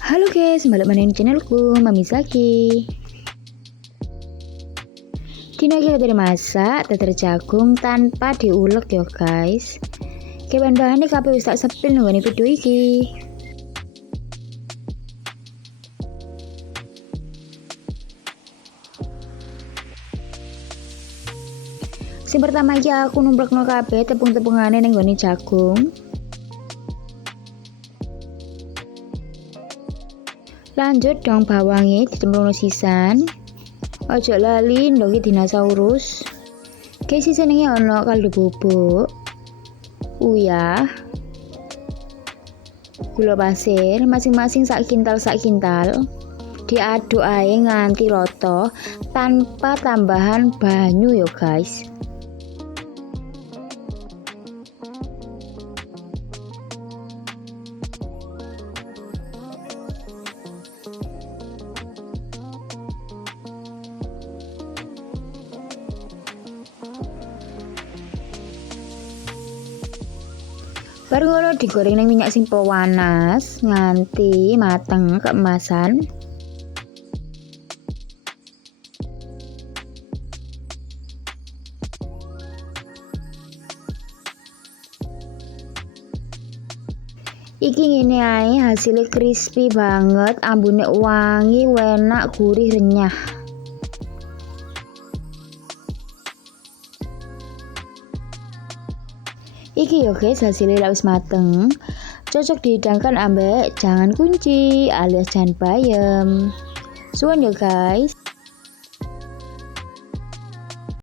Halo guys, balik mana di channelku Mami Zaki. Dino iki dari masak teter jagung tanpa diulek ya guys. Bahan-bahannya kabeh wis tak sepil nang video iki. Sing pertama iki aku numplekno kabeh tepung-tepungane ning nggone jagung. Lanjut dong bawangnya dicemplungno sisan. Ojo lali ndoki dinosaurus. Guys, sisanenge ono kaldu bubuk, uyah, gula pasir, masing-masing sak kintal. Diaduk ae nganti rata tanpa tambahan banyu yo guys. Baru ngono digoreng nang minyak sing panas nganti mateng keemasan. Iki ngene ae hasilnya crispy banget, ambune wangi, enak, gurih, renyah. Iki yo guys hasilnya wis mateng. Cocok dihidangkan ambek jangan kunci alias jangan bayam. Suwun yo guys.